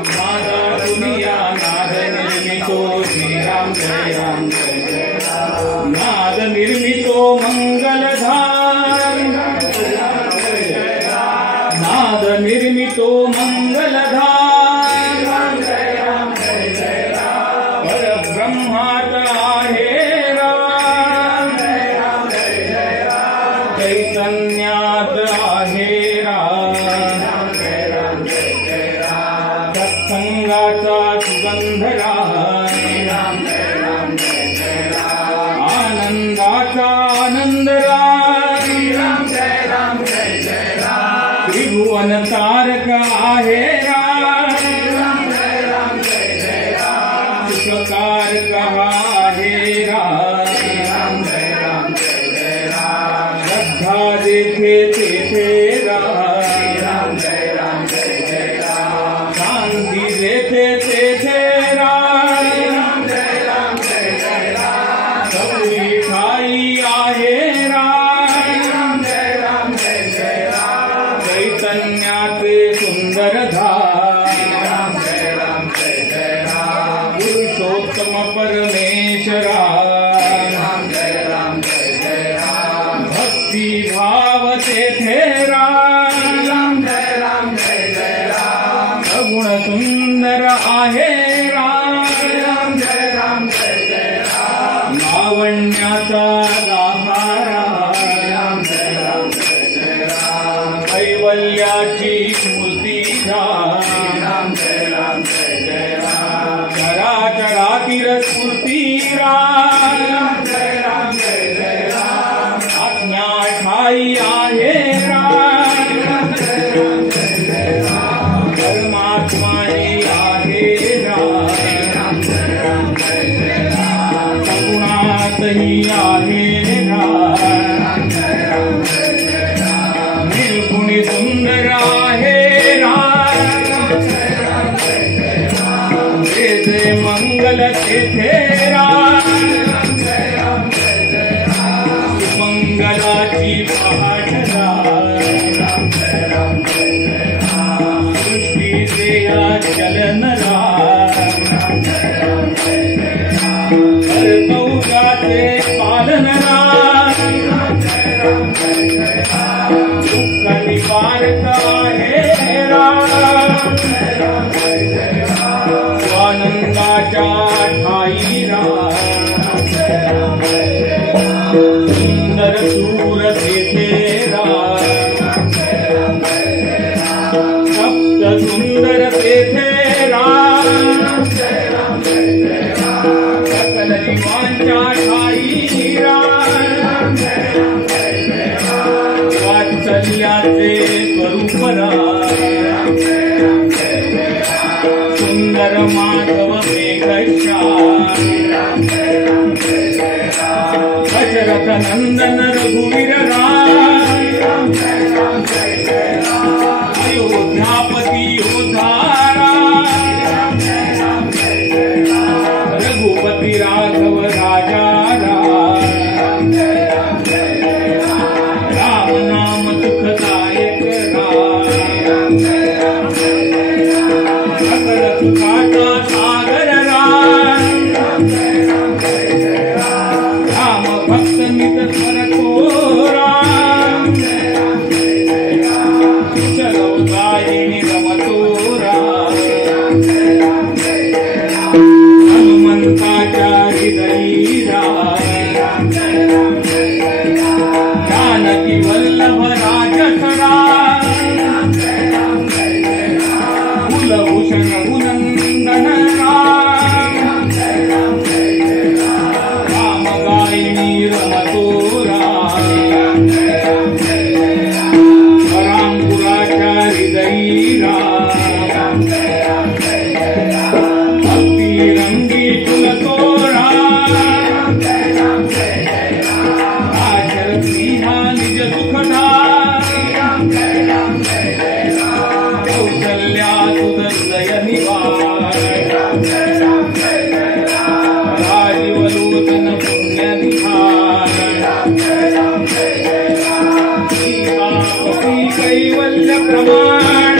माता दुनिया नाद निर्मितो श्रीराम जय राम जय जय राम नाद निर्मितो मंगलधाम नाद निर्मितो मंगलधाम परब्रह्मात आहे राम चैतन्यात आहे राम सत्संगाचा सुगंध राम आनंदाचा आनंद राम त्रिभुवन तारक आहे राम सुखकारक आहे राम श्रद्धा जेथे तेथे राम शांती जेथे तेथे राम सगळी ठाई आहे राम चैतन्याचे सुंदर धाम पुरुषोत्तम परमेश्वरा भक्ती भाव तेथे राम सगुण सुंदर आहे राम लावण्याचा गाभारा कैवल्याची मूर्ती चराचरातील स्फूर्ती राम आज्ञा ठाई आहे राम परमात्माई आहे राम सगुणातही आहे राम निर्गुणी सुंदर आहे राम तेथे मंगल तेथे राम सुमंगलाची पहाट सृष्टीचे या चलन कर्तव्याचे पालन दुःख निवारक आहे राम स्वानंदाच्या ठाई राम सुंदर सूर तेथे राम सप्त सुंदर तेथे राम सकल जीवांच्या ठाई राम वात्सल्याचे स्वरूप राम सुंदर माधव मेघश्याम दशरथ नंदन रघुवीर राम अयोध्यापती योधा रघुपती राघव राजा राम राम नाम सुखदायक राम सकल सुखाचा सागर राम भक्त नित करतो राम चलवतायिनी रमतो राम हनुमंताच्या हृदयी राम जानकी वल्लभ राजस राम कुलभूषण गुणनंदन राम गायिनी रमतो राम परांकुराच्या हृदयी राम भक्ती रंगी फुलतो राम आचर सिंहा निज सुखदा कौशल्या सुदर्शय निवार राजीवलोचन पुण्य निधान कैवल्य प्रमाण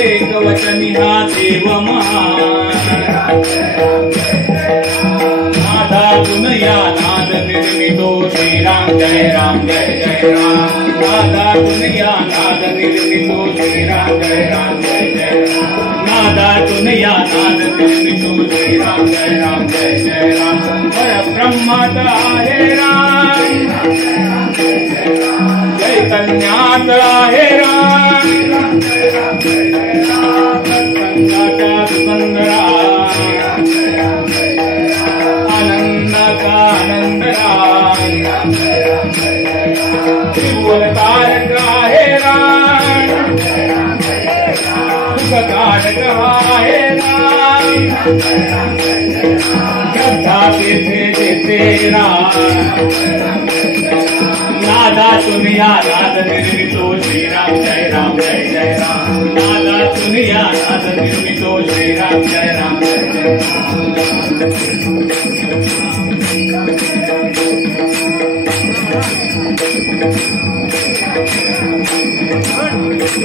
एक वचनी हा देव महान नादातून या नाद निर्मितो श्रीराम जय राम जय जय राम नादातून या नाद निर्मितो श्रीराम जय राम जय जय राम नादातून या नाद निर्मितो श्रीराम जय राम जय जय राम परब्रह्मात आहे राम चैतन्यात आहे राम सत्संगाचा सुंदरा आनंदाचा आनंद राम त्रिभुवनकारक आहे राम सुखकारक आहे राम श्रद्धा तेथे राम नादातून या नाद निर्मितो श्रीराम जय राम जय जय राम नादातून या नाद निर्मितो श्रीराम जय राम जय जय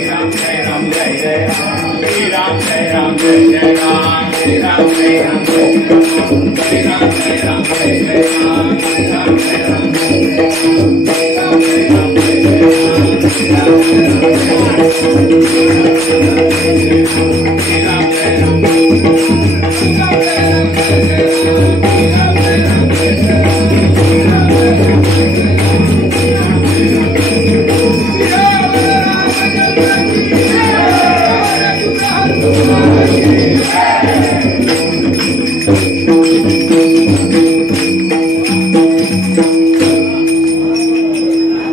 राम जय राम जय जय राम श्रीराम जय राम जय जय राम श्रीराम जय राम जय जय राम श्रीराम जय राम जय जय राम श्रीराम जय राम जय जय राम